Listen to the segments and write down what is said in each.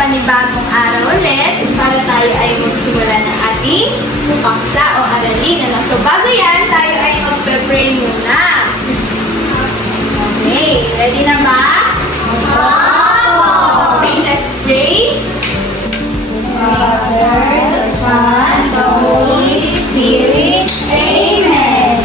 panibagong araw ulit para tayo ay magsimula ng ating paksa o aralin. So bago yan, tayo ay magpe-pray muna. Okay, ready na ba? Okay, let's pray. Father, the Son, the Holy Spirit. Amen.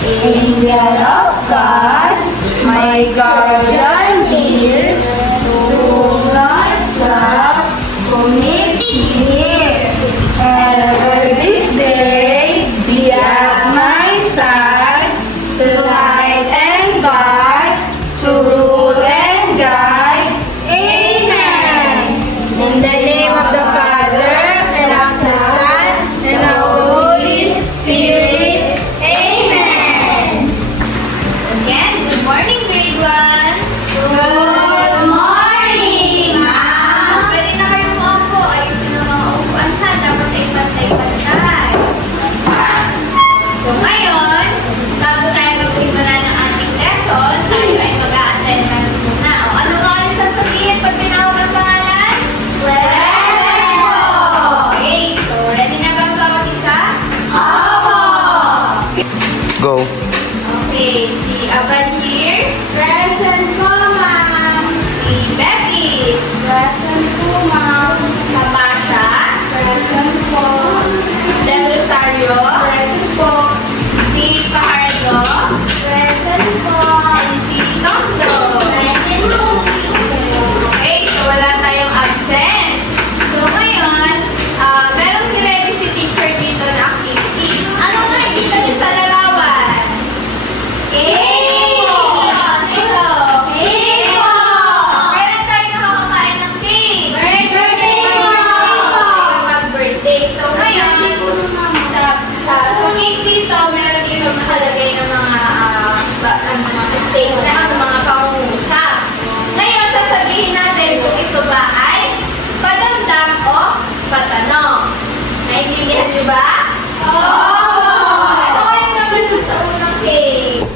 Angel of God, my guardian dear, whom God's love commits here. Ever this day be at my side, to light and guide, to rule and guide. Amen. In the name of the Father, and of the Son, and of the Holy Spirit. Amen. Again, good morning, grade 1. Good morning, ma'am. Pwede na kayo umupo. Ayusin ang mga upuan ha. Dapat ay pantay-pantay. So ngayon, bago tayo magsimula ng ating lesson, tayo ay mag-a-attendance muna. O, ano nga ang sasabihin pag tinawag ang pangalan? Present po! Okay, so ready na ba ang bawat isa? Opo! Go. Okay, si Aban here. Present po, ma'am. Si Becky. Present po, ma'am. Natasha. Present po. Del Rosario. Present po. Si Fajardo. Present po. And si Tondo. Present po. Okay, so wala tayong absent. So ngayon, meron ready si teacher dito na activity. Ano nakikita niyo sa larawan? Cake! Kailan tayo nakakakain ng cake? Birthday! Mag-birthday. So ngayon, sa cake dito, meron dito nakalagay ng mga steak na ang mga pangungusap. Ngayon, sasabihin natin kung ito ba ay padamdam o patanong. Naintindihan niyo ba? Oo! Ano kayong naman sa unang cake?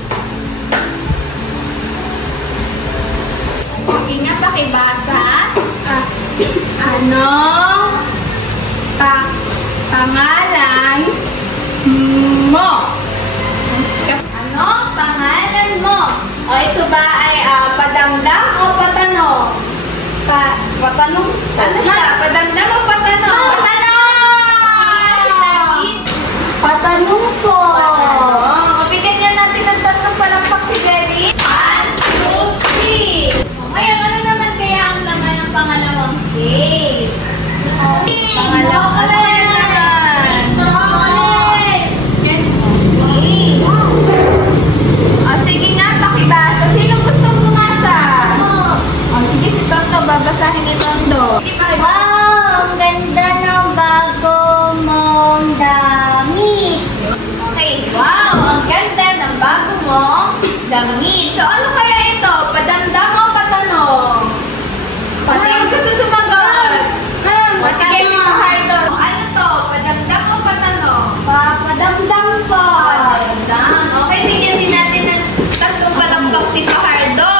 Sige nga, pakibasa. Ano? Pangalan mo. Ano? Pangalan mo. O, ito ba ay padamdam o patanong? Patanong? Ano siya? Padamdam o patanong? Patanong! Patanong po. Patanong. Bigyan niya natin ng tatlong palakpak si Jerry. 1, 2, 3. Ngayon, ano naman kaya ang laman ng pangalawang cake? Pangalawang naman. Sige nga, pakibasa. Sinong gustong bumasa? Sige, si Tondo. Babasahin ni Tondo. Wow! Ang ganda ng bago mong damit! Okay, wow! Ang ganda ng bago mong damit. So, ano kaya ito? Padamdam o patanong? Sino gusto sumagot? Sige, si Fajardo. Ano to? Padamdam o patanong? Papadamdam po! Padamdam. Okay, bigyan din natin ng tatlong palakpak si Fajardo.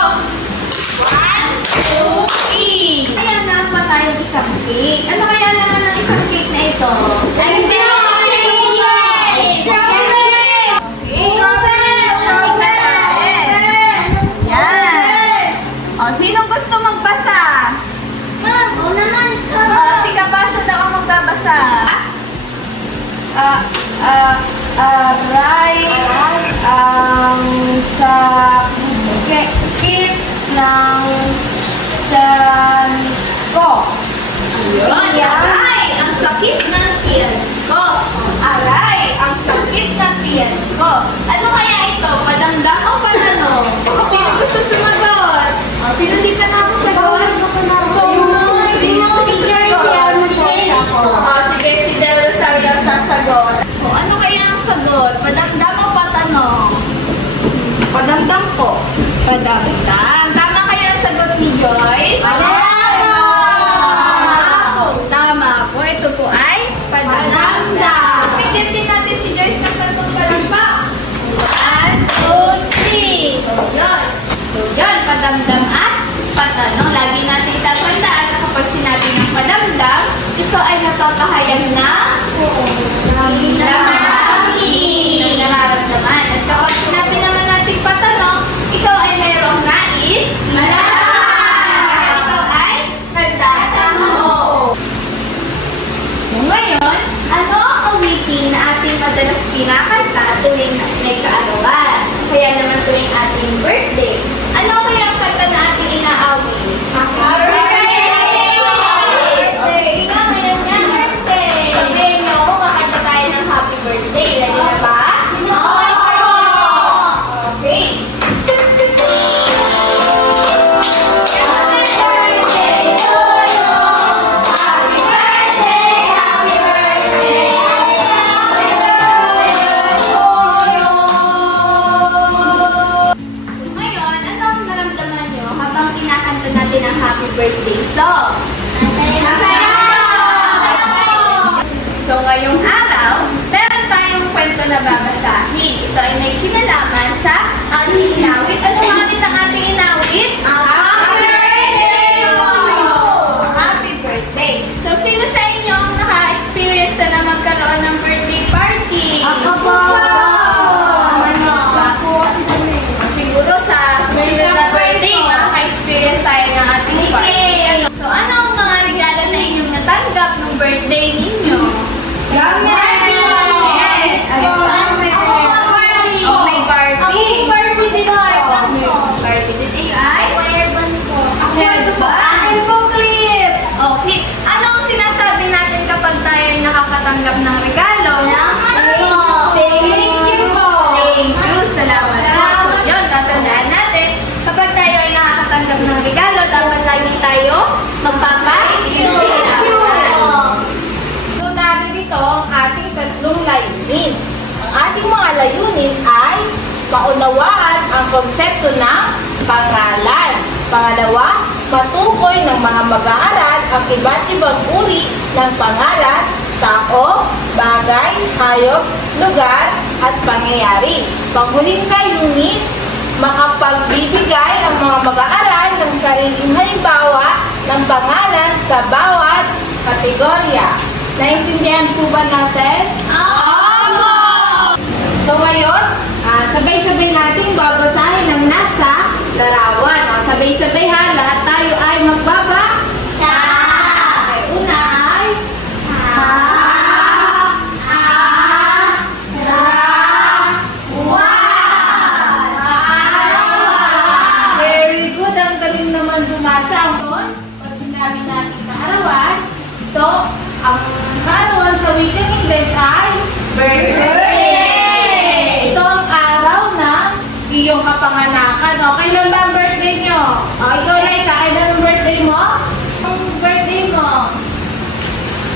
1, 2, 3. Kaya naman tayong isang cake. Ano kaya naman ang isang cake na ito? Sinong gusto magbasa? Ma'am, unahan ka! Si Kabasyo daw ang magbabasa. Aray ang sakit ng tiyan ko. Ayun, aray ang sakit ng tiyan ko. Aray ang sakit ng tiyan ko. Ano kaya ito? Padamdam o patanong? Sino gusto sumagot? Sino di ka nakasagot? Si Jerry. Sige, si Del Rosario ang sasagot. Ano kaya ang sagot? Padamdam o patanong? Padamdam po. Padamdam. Tama kaya ang sagot ni Joyce? Tama po. Ito po ay padamdam. Bigyan din natin si Joyce ng tatlong palakpak. 1, 2, 3. So, yun. Padamdam at patanong. Lagi natin tatandaan na kapag sinabi madamdam, ito ay napapahayag ng damdamin, nararamdaman. At kapag sinabi naman natin patanong, ikaw ay mayroong nais, malaman. Ikaw ay nagtatanong. So ngayon, ano ang awitin na ating madalas kinakanta tuwing may kaarawan? Kaya naman tuwing ating birthday. Ano kaya ang kanta na ating inaawit? Happy birthday! Ina, ngayon nga, birthday! Sabihin niyo ako, kakanta tayo ng happy birthday. Ready na ba? Okay. Birthday song. Masaya! So, ngayong araw, meron tayong kwento na babasahin. Ito ay may kinalaman sa ating inawit. Ano namin ang ating inawit? Happy birthday! Happy birthday! So, sino sa inyo ang naka-experience na magkaroon ng birthday party? Ako po! Siguro sa susunod na birthday, makaka-experience tayo ng ating party. So, ano ang mga regalo na inyong natanggap ng birthday ninyo? Gamit! May Barbie! Barbie din ako! Barbie din. Iyo ay? Fireband po. Ako ba? Akin po, clip! Oh, clip. Ano ang sinasabi natin kapag tayo ay nakakatanggap ng regalo? Thank you po! Thank you! Salamat po! So, yun, tatandaan natin. Kapag tayo ay nakakatanggap ng regalo, dapat lagi tayo magpapa-thank you. So, naririto ang ating tatlong layunin. Ang ating mga layunin ay maunawaan ang konsepto ng pangalan. Pangalawa, matukoy ng mga mag-aaral ang iba't ibang uri ng pangalan, tao, bagay, hayop, lugar, at pangyayari. Panghuling layunin, makapagbibigay ang mga mag-aaral ng sariling halimbawa ng pangalan sa bawat kategorya. Naintindihan po ba natin? Opo! So ngayon, sabay-sabay natin babasahin ang nasa larawan. Sabay-sabay ha, lahat tayo ay magbabasa. Okay, una ay very good, ang galing naman bumasa. Pag sinabi natin kaarawan, ito, ang kaarawan sa wikang Ingles ay birthday! Ito ang araw ng iyong kapanganakan. Okay lang ba ang birthday nyo? Ikaw, Laika, kailan ang birthday mo? Ang birthday mo?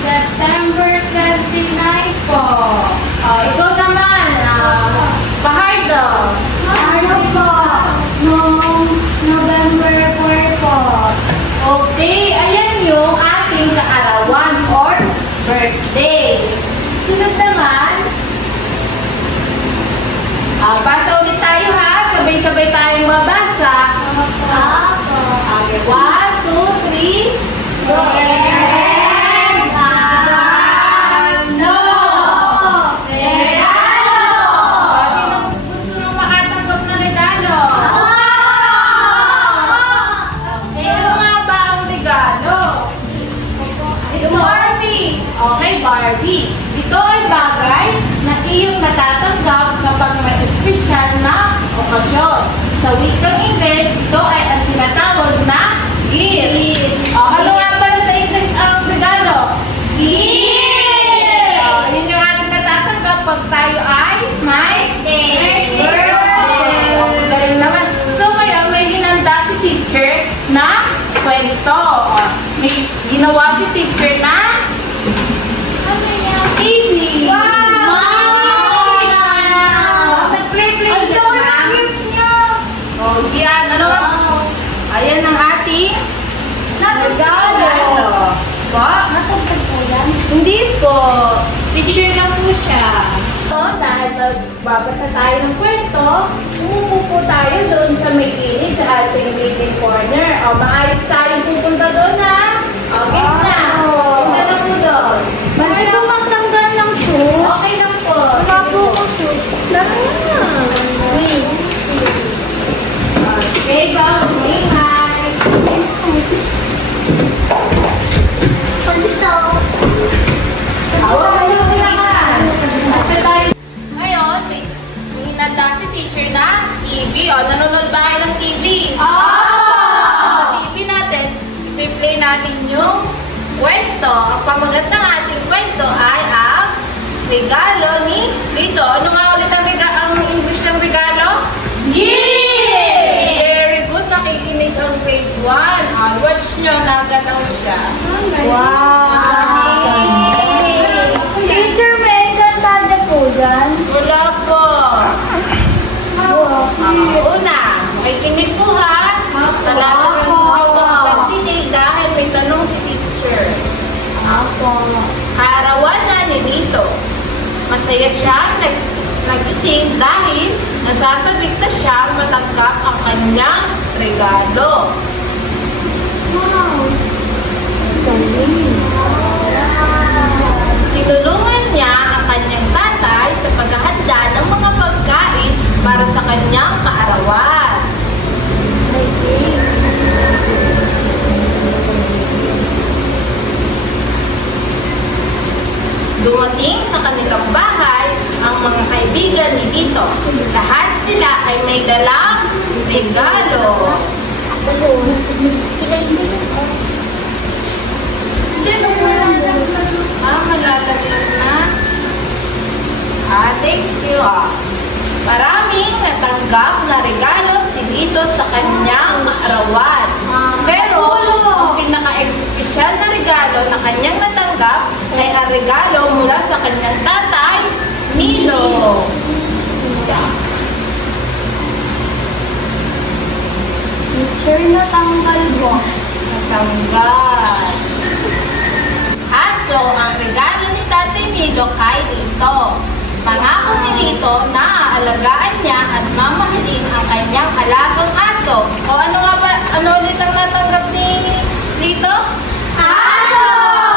September 29 po. Ikaw naman, Pahardo. Ano po? Noong November 4 po. Okay, ayan yung ating kaarawan or birthday. Sunod naman, basa ulit tayo ha. Sabay-sabay tayong mabasa. Okay, 1, 2, 3, go! Barbie. Ito ay bagay na iyong natatanggap kapag may espesyal na okasyon. Sa wikang Ingles, ito ay ang tinatawag na gift. Ano nga pala sa Ingles ang regalo? Gift! Yun yung ating natatanggap pag tayo ay may birthday. Galing naman. So ngayon, may hinanda si teacher na kwento. May ginawa si teacher na TV. Wow! Nag-play-play Ang dami ng gift niya. Oh, yan. Ano ba? Ayan ang ating regalo. Ba? Natagtag po yan? Hindi po. Picture lang po siya. So, dahil nagbabasa tayo ng kwento, umupo po tayo doon sa may gilid sa ating reading corner. O, maayos tayong pupunta doon ha. O, gitna. mo doon? Bakit po magtanggal ng shoes? Okay lang po. Wala po akong shoes. Laro na. Okay, bawal ingay. Pagito. Hawak kayo naman. Ngayon, may hinanda si teacher na TV. O, nanonood ba kayo ng TV? Sa TV natin, i-play natin yung kwento. Ang pamagat ng ating kwento ay ang regalo ni Lito. Ano nga ulit ang English ng regalo? Very good. Nakikinig ang grade 1. Watch nyo, nagalaw siya. Wow! Teacher, may kantada po dyan? Wala po. Una, makikinig po ha. Nalasan ng pagdinig dahil may tanong si teacher. Kaarawan na ni Lito. Masaya siya nagising dahil nasasabik na siya matanggap ang kanyang regalo. Tinulungan niya ang kanyang tatay sa paghahanda ng mga pagkain para sa kanyang kaarawan. Dumating sa kanilang bahay ang mga kaibigan ni Tito. Lahat sila ay may dalang regalo. Malalagyan na. Thank you. Maraming natanggap na regalo si Lito sa kanyang kaarawan. Pero, ang pinaka-espesyal na regalo na kanyang natanggap ay ang regalo mula sa kanyang tatay, Milo. Teacher, natanggal po. Natanggal. So, ang regalo ni Tatay Milo ay ito. Pangako ni Lito na aalagaan niya at mamahalin ang kanyang alagang aso. O ano nga ba? Ano ulit ang natanggap ni Lito? Aso!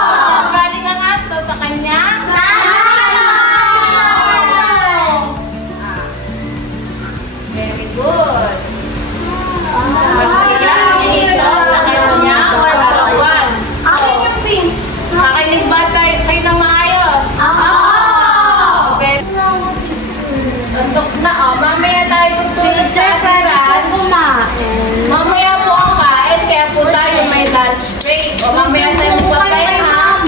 Saan galing ang aso? Sa kanya? Very good. Masaya si Lito sa kanyang kaarawan. Nakinig ba kayo ng maayos? Antok na, mamaya tayo tutulog sa agiran. Mamaya po ang kain, kaya po tayo may lunch break. O mamaya tayo magpapay ha.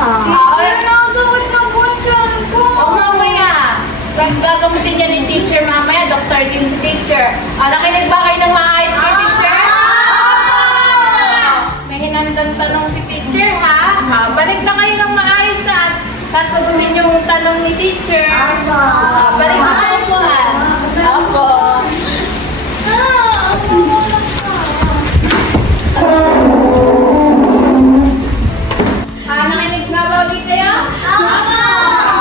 O mamaya, gagamutin niya ni teacher mamaya, doktor din si teacher. Nakinig ba kayo ng maayos kay teacher? May hinandang tanong si teacher ha. Balik na kayo ng maayos at sasagutin yung tanong ni teacher. Balik na sa upuan. Opo. Nakinig na ba ulit kayo?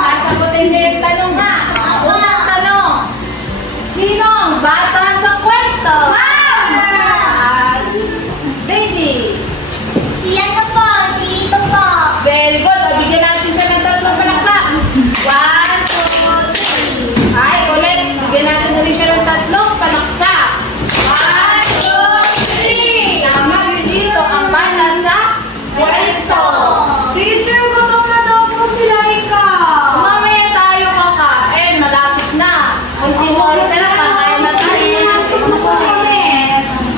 Sasagutin niyo yung tanong ha. Unang tanong. Sino ang bata sa kwento? Daisy. Very good. Bigyan natin siya ng tatlong palakpak. 1, 2, 3. Ay, ulit. Bigyan natin ulit siya ng tatlong palakpak. 1, 2, 3. Tama si Lito ang bata sa kwento. Teacher, gutom na daw po sila ikaw. Mamaya tayo kakain. Malapit na. Unting oras na lang. Kakain na tayo.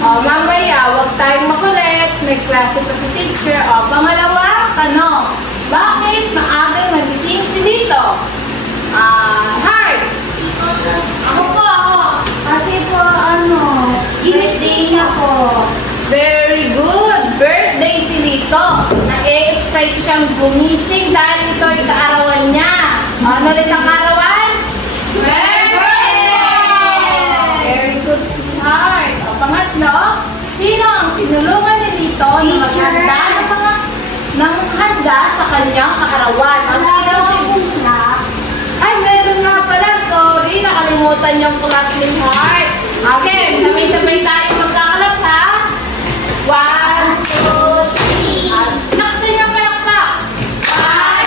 Mamaya, huwag tayong makulit. May klase pa si teacher. Pangalawa, tanong. Bakit maagang nagising si Lito? Heart. Ako. Kasi po, birthday niya po. Very good. Birthday si Lito. Na-excite siyang gumising dahil ito ay kaarawan niya. Ano ulit ang kaarawan? Birthday! Very good, sweetheart. Pangatlo, sino ang tinulungan ni Lito na maghanda ng handa sa kanyang kaarawan? Ay, meron nga pala. Sorry, nakalimutan yung clap ni Heart. Okay, sabay-sabay tayo magkakalap ha. 1, 2, 3. Naksin yung palakpak. 5,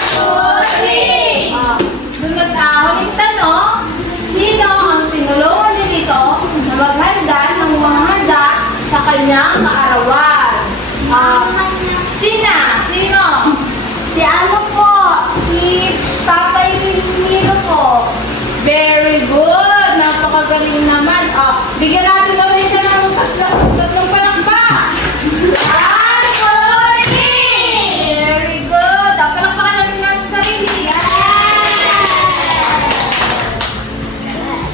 Tatay Nilo po. Very good! Napakagaling naman. Bigyan natin ulit siya ng tatlong palakpak. Very good! Palakpakan natin natin sarili.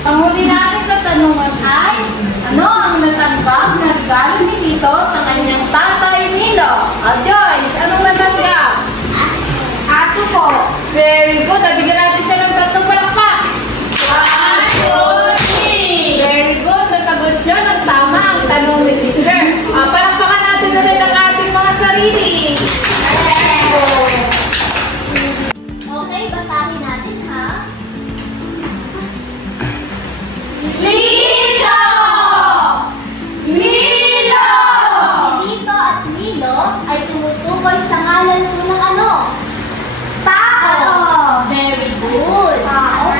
Ang huli natin katanungan ay, ano ang natanggap na regalo ni Tito sa kanyang tatay Nilo? Joyce, anong natanggap? Aso po. Very good. Bigyan natin siya ng tatlong palakpak. Very good. Nasagot nyo ng tama ang tanong ni teacher. Palakpakan natin ulit ang ating mga sarili. Okay, basahin natin ha. Lito! Milo! Si Lito at Milo ay tumutukoy sa ngalan ng ano? Tao! Very good. Tao?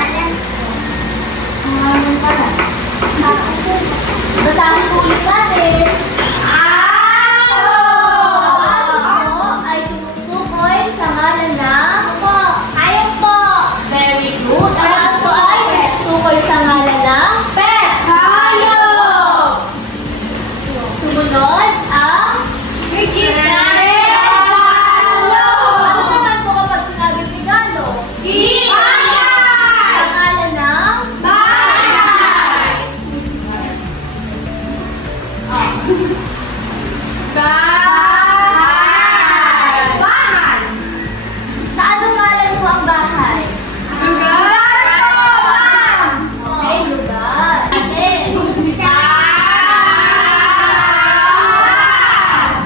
Basahin po ulit natin. Aso! Aso ay tumutukoy sa ngalan ng hayop po. Very good. Ang aso ay tumutukoy sa ngalan ng pet. Hayop! Sumunod ang regalo. Ano naman po kapag sinabing regalo? Sa ngalan ng bahay. Bahay. Bahay. Sa anong ngalan mo ang bahay? Lugar po, ma'am. Okay, lugar.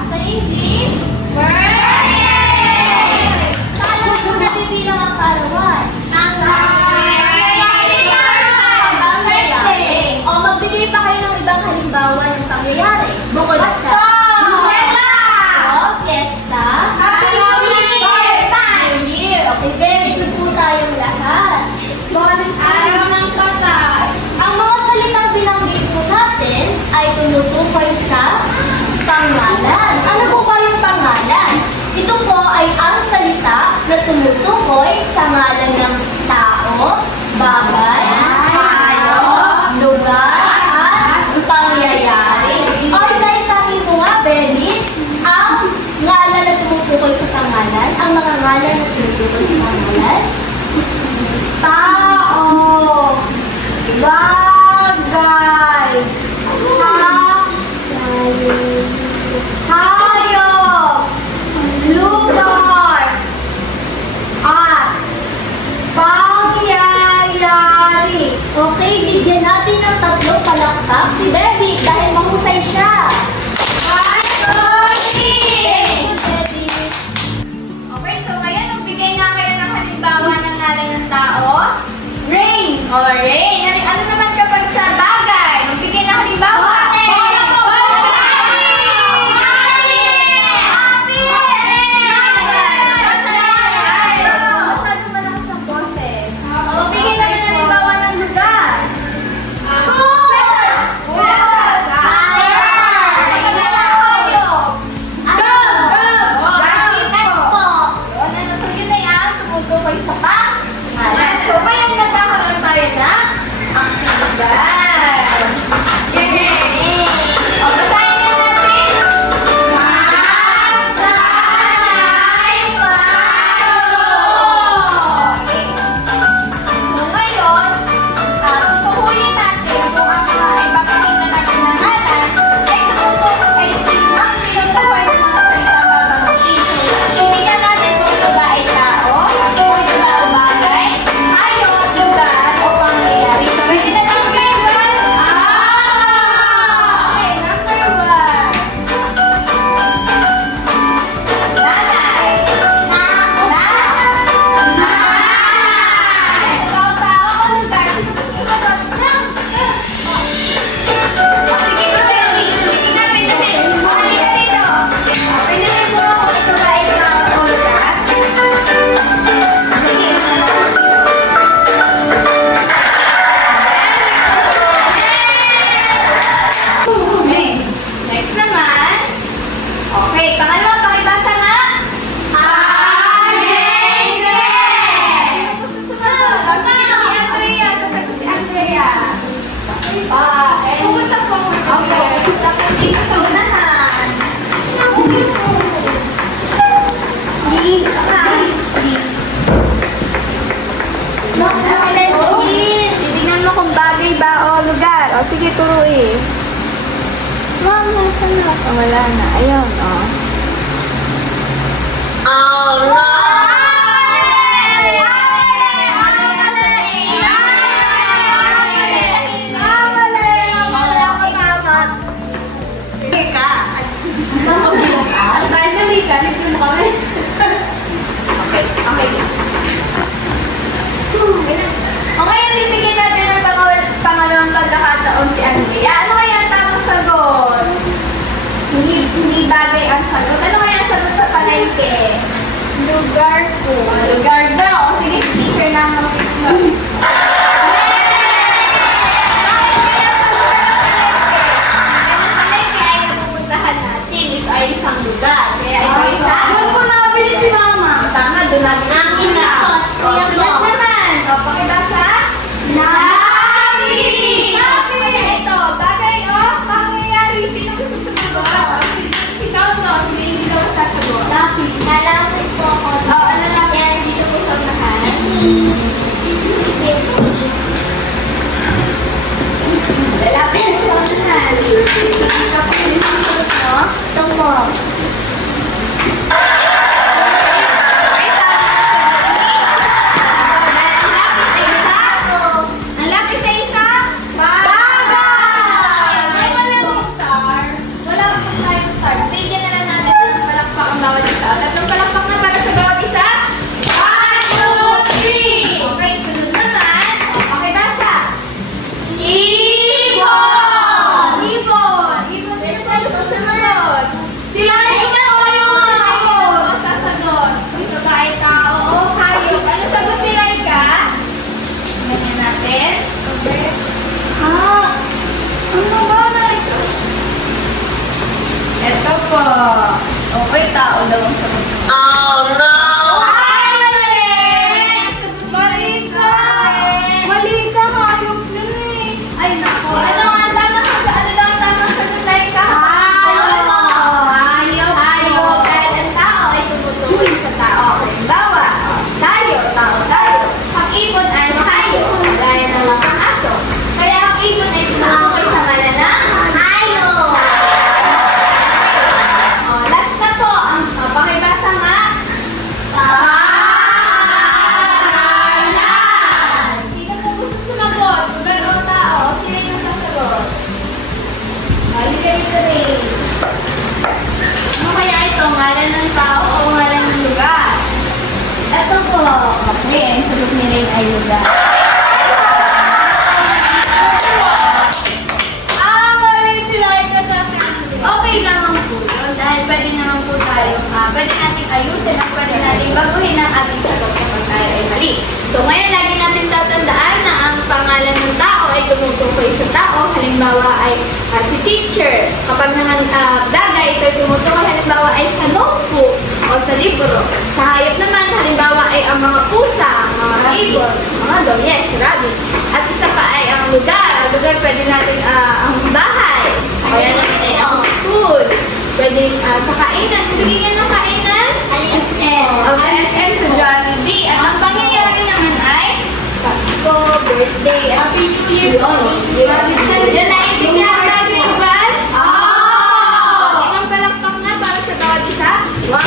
Sa English? Birthday. Saan mo natibilang ang kaarawan? Ang birthday. O, magbigay pa kayo ng ibang halimbawa ng pangyayari. Bukod sa Fiesta. New Year. Okay, very good po tayong lahat. Araw ng patay. Ang mga salitang binanggit po natin ay tumutukoy sa pangalan. Ano po ba yung pangalan? Ito po ay ang salita na tumutukoy sa ngalan ng tao, bagay, hayop, lugar, at pangyayari. O isa-isahin mo nga, Benny, ang ngalan na tumutukoy sa pangalan, ang mga ngalan na tumutukoy sa pangalan. Tao, bagay, hayop, lugar, at pangyayari. Okay, bigyan natin ng tatlong palakpak si Debbie dahil mahusay siya. Okay, so ngayon magbigay nga kayo ng halimbawa ng ngalan ng tao. Rain. O, rain. Ano naman kapag sa bagay? Magbigay ng halimbawa. Masyado malakas ang boses. Magbigay naman ng halimbawa ng lugar. School! So, ngayon nagkakaroon tayo na Titignan mo kung bagay ba o lugar. O, sige, turuin. Ma'am, nasan na? O, wala na. Ayun, o. Oh, no! Okay, bibigyan natin ng pangalawang pagkakataon si Andrea. Ano kaya ang tamang sagot? Hindi bagay ang sagot. Ano kaya ang sagot sa palengke? Lugar po. Lugar daw. O sige, si teacher na ang mag-itlog. Ito ay isang lugar. Kaya ito ay isang... Doon ko nabili si Mama. Tama, doon nabili si Mama. O, sunod naman. O, pakibasa. Labi! Labi! Ito, bagay o, pangyayari. Sino gusto sumagot? Si Kao, no? Sino hindi daw sasagot? Labi. Nalapit po ako. O, ano lang yan? Dito po sa unahan. Lalapit sa unahan. Dito po yung susunod, no? Tungo. Ang lapis ay isa? Bagay! May wala pong star. Wala pong tayong star. Bigyan na lang natin ng palakpak ang bawat isa. Tatlong palakpak na para sa bawat isa. 1, 2, 3! Okay, sunod naman. Okay, basa. Ibon! Ibon! Ibon, sino pa gusto sumunod? Sila ikaw yung sasagot. Ito ba ay tao o hayop? Ano sagot ni Laika? Ganyan natin. Okay. Ano ba na ito? Ito po. Okay, tao daw ang sagot. Oh, no! Ay, mali! Mali ka! Mali ka, hayop yun eh. Ay, naku. Ano ang tamang sagot? Ano daw ang tamang sagot, Laika? Hayop. Hayop. Dahil ang tao ay tumutukoy sa tao. Halimbawa, tayo. Ang ibon ay hayop. Gaya ng mga aso. Kaya ang ibon ay tumutukoy sa ngalan ng hayop. Last na po. Pakibasa nga. Pangalan. Sino po gusto sumagot? Lugar o tao? Sino yung sasagot? Halika rin. Ano kaya ito? Ngalan ng tao o ngalan ng lugar? Ito po. Okay, ang sagot ni Rain ay lugar. Mali sila. Okay naman po yun. Dahil pwede naman po tayo, pwede natin ayusin at pwede natin baguhin ang ating sagot kapag tayo ay mali. So ngayon, lagi natin tatandaan na ang pangalan ng tao ay tumutukoy sa tao. Halimbawa ay si teacher. Kapag naman bagay, ito ay tumutukoy. Halimbawa ay sa notebook o sa libro. Sa hayop naman, halimbawa ay ang mga pusa, mga ibon, mga dog, yes, rabbit. At isa pa ay ang lugar. Ang lugar pwede natin ang bahay. Kaya naman ay ang school. Pwede sa kainan. Bigyan ng kainan? SM. O sa SM, sa Jollibee. At ang pangyayari naman ay Pasko, birthday, Happy New Year. Yun na intindihan natin, Ivan? Oo! Ilang palakpak na para sa bawat isa? 1, 2,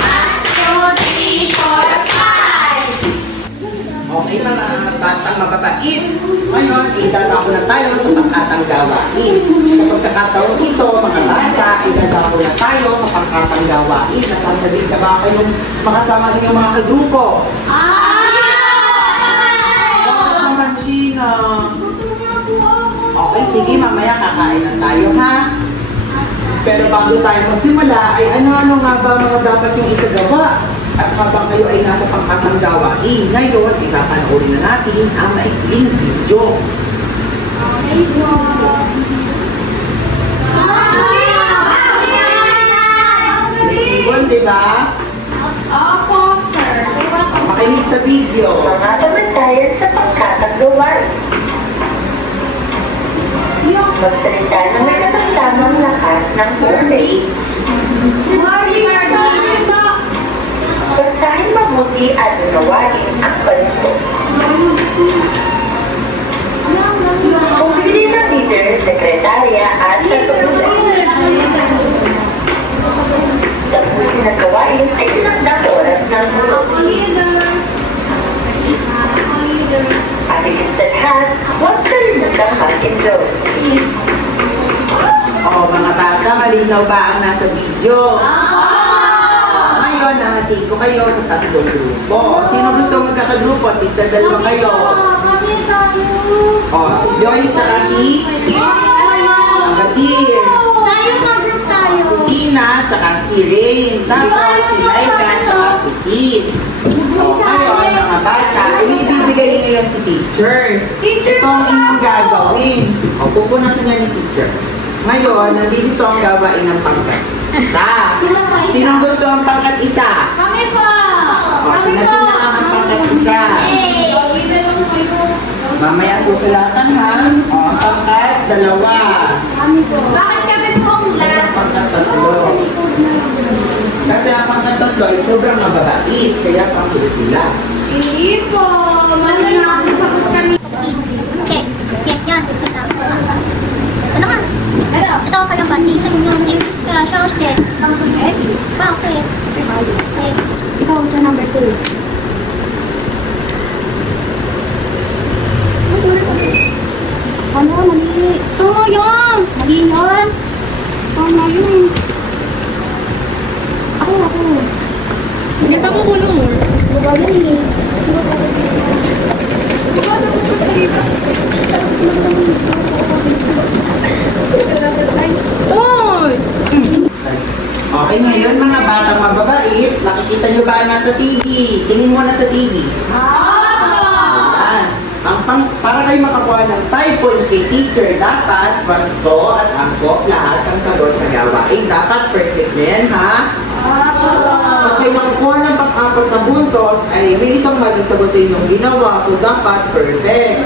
3, 4, 5. Okay, mga batang mababait. Ngayon, idala ko na tayo sa pangkatang gawain. Sa pagkakataon ito, mga bata, idala ko na tayo sa pangkatang gawain. Nasasalit na ba kayong makasama inyong mga kagrupo? Oo naman, Gina. Okay, sige, mamaya kakain na tayo, ha? Pero bago tayo magsimula, ay ano-ano nga ba mga dapat yung isagawa? At habang kayo ay nasa pangkatang gawain, ngayon, ipapanoorin na natin ang maikling video. Ibon, di ba? Opo, sir. Makinig sa video. Naman tayo sa pangkatang gawain. Magsalita na may katamtamang lakas ng tubig. Basahin mabuti at unawain ang kwento. sekretarya at sa tulugan. Tapusin ang gawain ay tinakdang oras ng guro. At ikinsan huwag kalimutang mag-enroll. Mga bata, malinaw ba ang nasa video? Ngayon, nahati ko kayo sa 3 grupo. Sino gusto magkakagrupo? Tigdadalawa kayo. Si Joyce tsaka si Abadir. Si Sheena tsaka si Rain. Tapos si Laika tsaka si Kit. Ngayon, mga bata, ibibigay ngayon si teacher. Ito ang inyong gagawin. Pupunasan niya ni teacher. Ngayon, nandito ang gawain ng pangkat isa. Sinong gusto ang pangkat isa? Kami po! Sinatin na lang ang pangkat isa. Mamaya susulatan ha. Ang pangkat 2. Bakit kami po ang Ang pangkat 3. Kasi ang pangkat 3 ay sobrang mababait. Kaya pangkat sila. Hindi po! Malamang sagot kami. Check. Check yan. Ano nga? Ito ako lang pati sa inyong English class check. Bakit? Okay. Ikaw sa number 2. Ano? Mali. Ito yun. Mali yun. Tama yun. Ako. Kita mo ko nun. Diba yun eh. Okay, ngayon mga batang mababait, nakikita nyo ba nasa TV? Tingin mo na sa TV. Ayan. Para kayo makakuha ng 5 points kay teacher, dapat basto at angkop lahat ang sagot sa gawain. Dapat perfect din, ha? Pag kayo makakuha ng pang-4 na buntos, ay may isang maling sagot sa inyong ginawa. So, dapat perfect.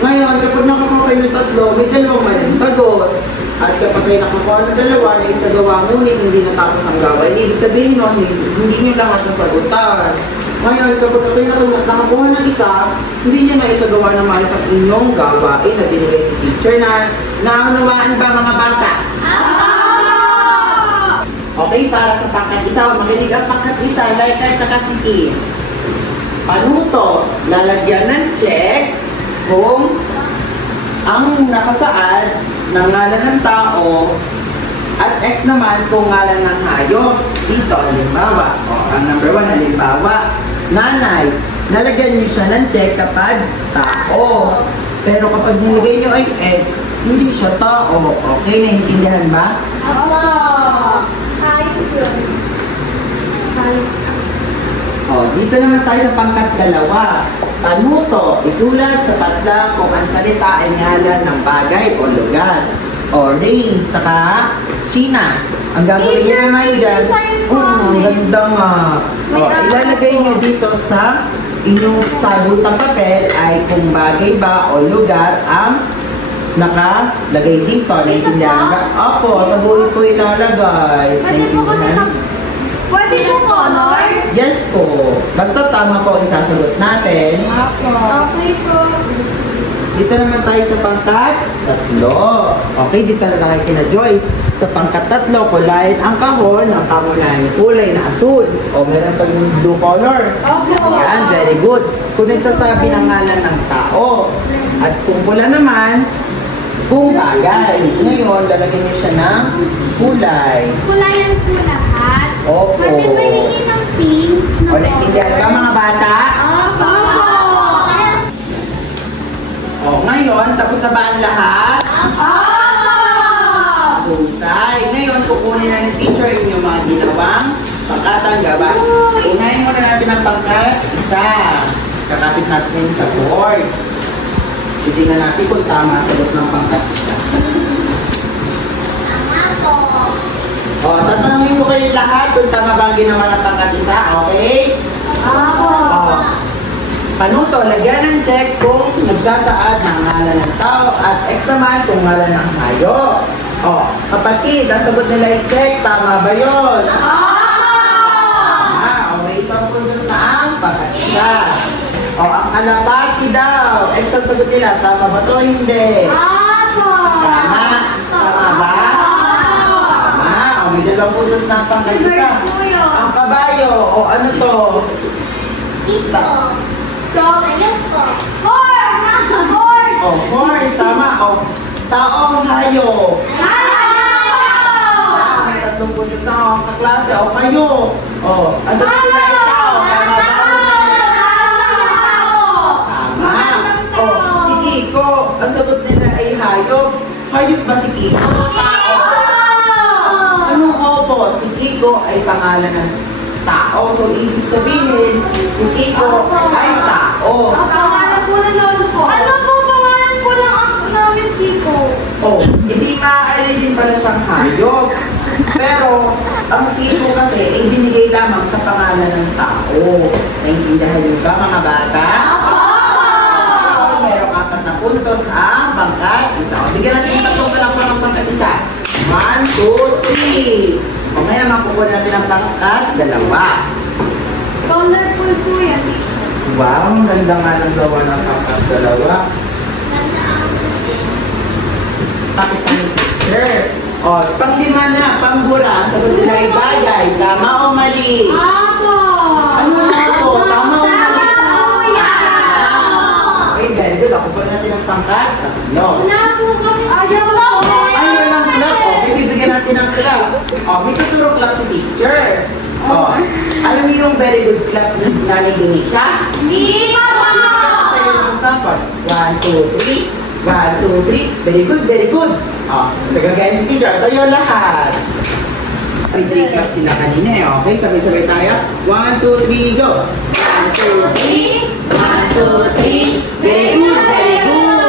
Ngayon, kapag nakakuha kayo ng 3, may 2 maling sagot. At kapag kayo nakakuha ng 2 na isagawa ngunit hindi natapos ang gawain, ibig sabihin nun, hindi nyo lahat nasagutan. Ngayon, kapag kayo nakakuha ng 1, hindi nyo na isagawa ng maayos ang inyong gawain na binigay ni teacher na naunawaan ba mga bata? Okay, para sa pangkat 1, makinig ang pangkat 1, Laika at saka si Kim. Panuto, lalagyan ng check kung ang nakasaad ng ngalan ng tao at X naman kung ngalan ng hayop. Dito, halimbawa, ang number 1, halimbawa, nanay, nalagyan nyo siya ng check kapag tao. Pero kapag nilagay nyo ay X, hindi siya tao. Okay, naiintindihan ba? Dito naman tayo sa pangkat 2. Panuto, isulat sa patlang kung ang salita ay ngalan ng bagay o lugar. Rain, tsaka Sheena. Ang gagawin nyo naman dyan, ang ganda nga. Ilalagay nyo dito sa inyong sabutang papel ay kung bagay ba o lugar ang nakalagay dito. Naintindihan ba? Opo, sa buhay po ilalagay. Naintindihan? Pwede po color? Yes po. Basta tama po ang isasagot natin. Okay po. Dito naman tayo sa pangkat 3. Okay, dito na lang kina Joyce. Sa pangkat 3, kulayin ang kahon. Ang kahon ay kulay na asul. Meron pag yung blue color. Yan, very good. Kung nagsasabi ng ngalan ng tao. At kung pula naman, kung bagay. Ngayon, lalagyan niyo siya ng kulay. Kulayan po lahat. Opo. Pwede ba hingin ng pink? Nagtindihan ba mga bata? Opo. Ngayon, tapos na ba ang lahat? Opo. Husay. Ngayon, kukunin na ni teacher yung mga ginawang pangkatang gawain. Unahin muna natin ang pangkat 1. Kakapit natin sa board. Titingnan natin kung tama ang sagot ng pangkat 1. Tama po. Tatanungin ko kayo lahat kung tama ba ang ginawa ng pangkat 1, okay? Opo. Panuto, lagyan ng check kung nagsasaad ng ngalan ng tao at X naman kung ngalan ng hayop. Kapatid, ang sagot nila ay check, tama ba yun? May isang puntos na ang pangkat 1. Ang kalapati daw, X ang sagot nila, tama ba to? Hindi. Opo. Tama. may 2 puntos na pang isa. Ang kabayo, o ano to? O, horse, tama. O, taong hayop. May 3 puntos na ang kaklase. O, kayo. O, ang sagot nila ay tao. Tama ba? Tama. O, si Kiko. Ang sagot nila ay hayop. Hayop ba si Kiko? Tao. Anong opo? Si Kiko ay pangalan ng tao. So, ibig sabihin, si Kiko ay tao. Pangalan po ng lolo ko. Ano po pangalan po ng aso namin, Kiko? Oh, hindi maaari din pala siyang hayop. Pero, ang Kiko kasi ay binigay lamang sa pangalan ng tao. Naintindihan niyo ba, mga bata? Merong 4 na puntos ang pangkat isa. O, bigyan natin yung 3 lang ang pangkat isa. 1, 2, 3. O, ngayon naman kukuha natin ang pangkat 2. Colorful po yan. Wow, ang ganda nga ng gawa ng pangkat 2. Bakit ang picture? O, pang-5 na, pangbura. Sagot nila ay bagay. Tama o mali? Apo! Ano na po? Tama o mali? Tama! Okay, very good. Ako po natin ang pangkat. No. Wala po kami. Ayaw po! Ay, walang club. Okay, bibigyan natin ng club. O, may tuturo club si teacher. O, alam niyo yung very good club ni Nanay Denisha? Hindi pa po! Tayo ng sample. 1, 2, 3. 1, 2, 3. Very good, very good. O, sagagayin si teacher. Tayo lahat. May 3 club sila kanina eh. Okay, sabay-sabay tayo. 1, 2, 3, go! 1, 2, 3. 1, 2, 3. Very good, very good.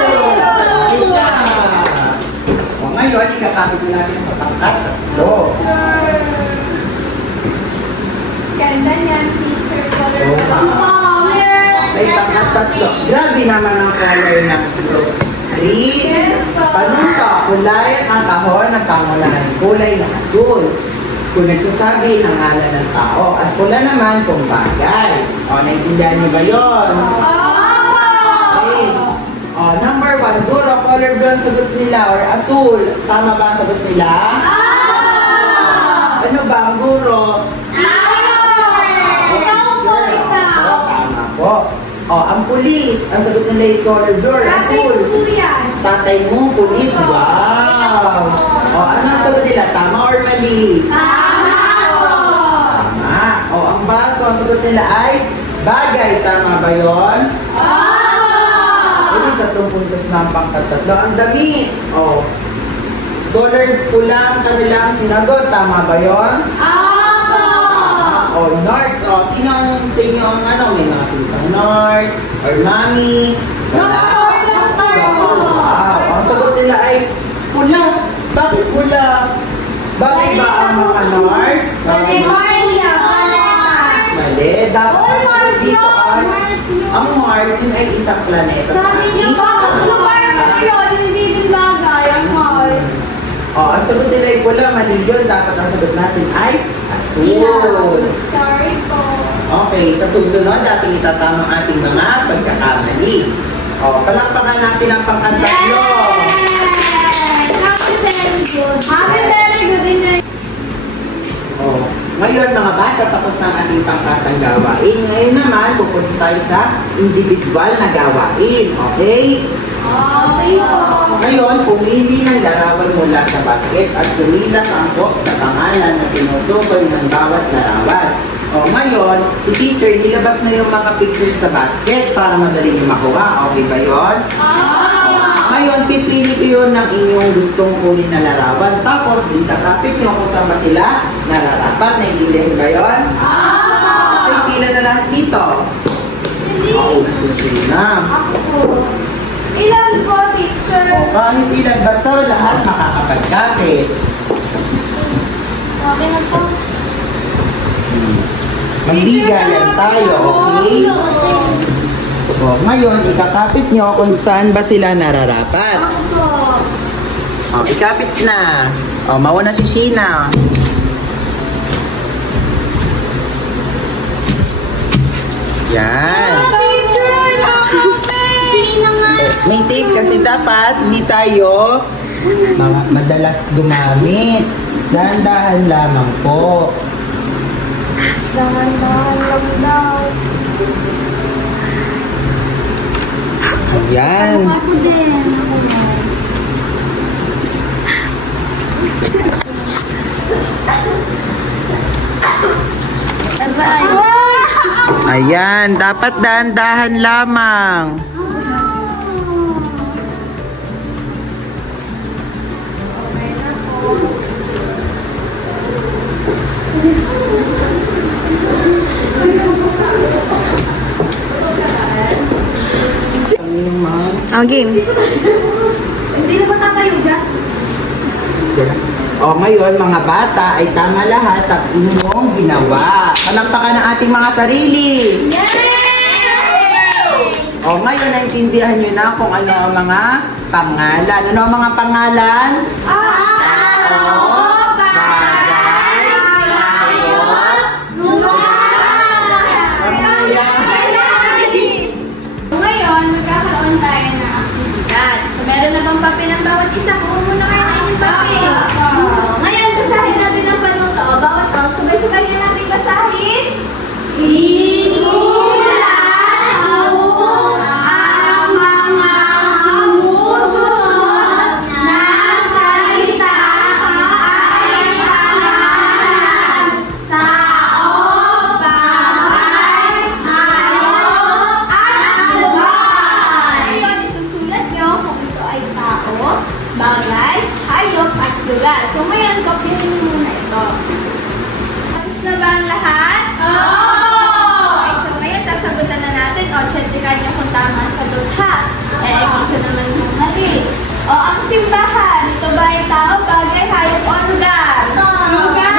Good job. O, ngayon, ikakapit na natin sa pangkat 3. Ganda niyan, teacher. Colorful. Ay, pangkat 3. Grabe naman ang kulay ng group 3. Panunto, kulayan ang kahon ng pangunahan kulay na asul. Kung nagsasabi ng ngalan ng tao. At pula naman kung bagay. O, naintindihan niyo ba yun? Okay. O, number 1, duro, color blue ang sagot nila or asul. Tama ba ang sagot nila? Ano ba ang duro? Tama po. O, ang pulis. Ang sagot nila ay color blue, asul. Tatay mo, pulis. Wow! O, ano ang sagot nila? Tama or mali? Tama. O, ang baso, ang sagot nila ay bagay. Tama ba yun? Ay, 3 puntos na ang pangkat 3. Ang damit. O, color pulang kanilang sinagot. Tama ba yun? O, nurse. O, sino ang sa inyo ang ano? May mga pisang nurse or mommy? Wow! Ang sagot nila ay pula. Bakit pula? Bakit ba ang mga nurse? Mali. Dapat ang sagot dito ay ang Mars, yun ay isang planeta sa ating Hindi din bagay ang Mars. O, ang sagot nila ay pula. Mali yun. Dapat ang sagot natin ay asul. Sorry po. Okay, sa susunod, dating itatama ang ating mga pagkakamali. O, palakpakan natin ang pangkantatlo. Happy very good. Happy very good. O, ngayon mga bata, tapos na ang ating pangkatang gawain. Ngayon naman, pupunta tayo sa individual na gawain. Okay? Okay po. Ngayon, pumili ng larawan mula sa basket at pumila sa angkop na pangalan na tinutukoy ng bawat larawan. O, ngayon, si teacher, nilabas na yung mga pictures sa basket para madali niyo makuha. Okay ba yun? Ngayon, pipili ko yun ng inyong gustong kunin na larawan. Tapos, itatapit nyo kung saan ba sila nararapat. Naintindihan ba yun? Okay, pila na lahat dito. Oo, nasusunod na. Ilan po, teacher? O, kahit ilan, basta lahat makakapagkapit. Okay na po. Magbigayan tayo, okay? O, ngayon, ikakapit nyo kung saan ba sila nararapat. O, ikapit na. O, mauna si Sheena. Yan. May tape kasi dapat hindi tayo madalas gumamit. Dahan-dahan lamang po. Dahan-dahan lang daw. Ayan. Ako din. Ayan, dapat dahan-dahan lamang. Oh, game. Hindi na matatayo dyan. O ngayon, mga bata, ay tama lahat ang inyong ginawa. Palakpakan ng ating mga sarili. O ngayon, naintindihan nyo na kung ano ang mga pangalan. Ano ang mga pangalan? Ngayon, magkakaroon tayo ng aktibidad. So, meron na bang papel ang bawat isa? Kuha muna kayo ng inyong papel. Ngayon, basahin natin ang panuto. Bawat tao, sabay-sabay na natin basahin. Isulat mo ang mga sumusunod na salita ay pangalan, tao, bagay, hayop, at lugar. Ngayon, isusulat nyo kung ito ay tao, bagay, hayop, at lugar. So ngayon, kopyahin nyo muna ito. Tapos na ba ang lahat? Oo! Okay, so ngayon, sasagutan na natin. O, check-checkan nyo kung tama ang sagot ha. Isa naman yung mali. O, ang simbahan. Ito ba ay tao, bagay, hayop, o lugar? Lugar!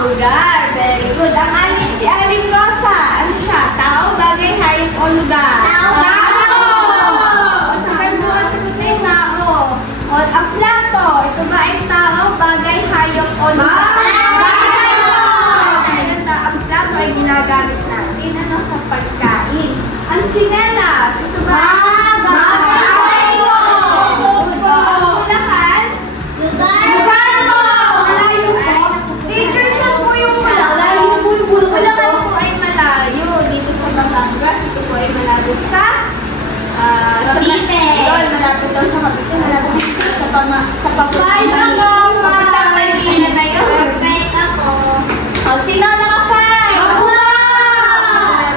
Lugar. Very good. Ang aling si Aling Rosa. Ano siya? Tao, bagay, hayop, o lugar? Tao! O, sakay mo ang sagot na yung tao. O, ang plato. Ito ba ay tao, bagay, hayop, o lugar? Ang plato ay ginagamit natin sa pagkain. Ang tsinelas, ito ba? Bagay mo! Ulahan? Lugar mo! Teacher, saan po yung malayo? Ulahan po ay malayo. Dito sa Batangas, ito po ay malapit sa Cavite. Doon, malapit daw sa Cavite. Malapit sa Papay. Pagkakainin na yun. Perfect ako. O, sino naka-5? Ako na!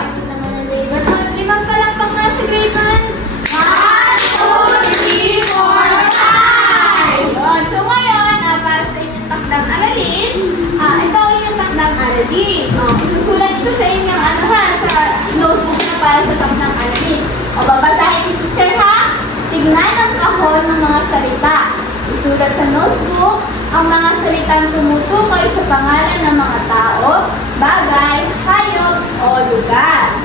Ito naman ang Raven. Limang palakpak nga sa Raven. 1, 2, 3, 4, 5! Yun. So ngayon, para sa inyong takdang aralin, ito ang inyong takdang aralin. Isusulat ito sa inyong sa notebook na para sa takdang aralin. O, babasahin ni teacher ha? Tignan ang kahon ng mga salita. Isulat sa notebook ang mga salitang tumutukoy sa pangalan ng mga tao, bagay, hayop, o lugar.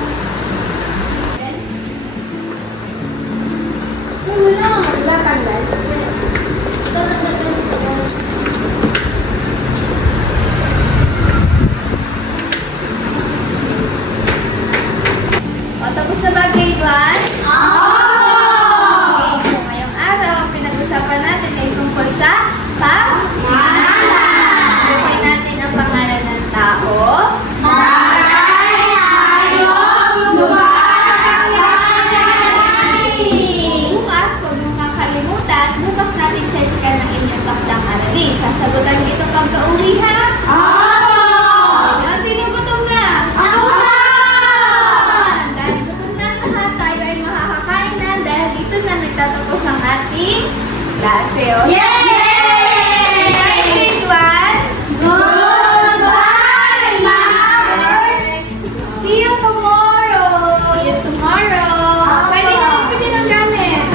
O, tapos na ba grade 1? Okay, so ngayong araw, ang pinag-usapan natin ay tungkol sa pangalan. Buhay natin ang pangalan ng tao, bagay, hayop, lugar, bukas, huwag mong kakalimutan, bukas natin check-chekan ng inyong takdang aralin. Sasagutan niyo ito pagka-uwi ha? Sinong gutom na? Dahil gutom na lahat, tayo ay makakakain na dahil dito na nagtatapos ang ating klase. Grade 1. Goodbye, Mom! See you tomorrow! See you tomorrow! Pwede na rin ng gamit.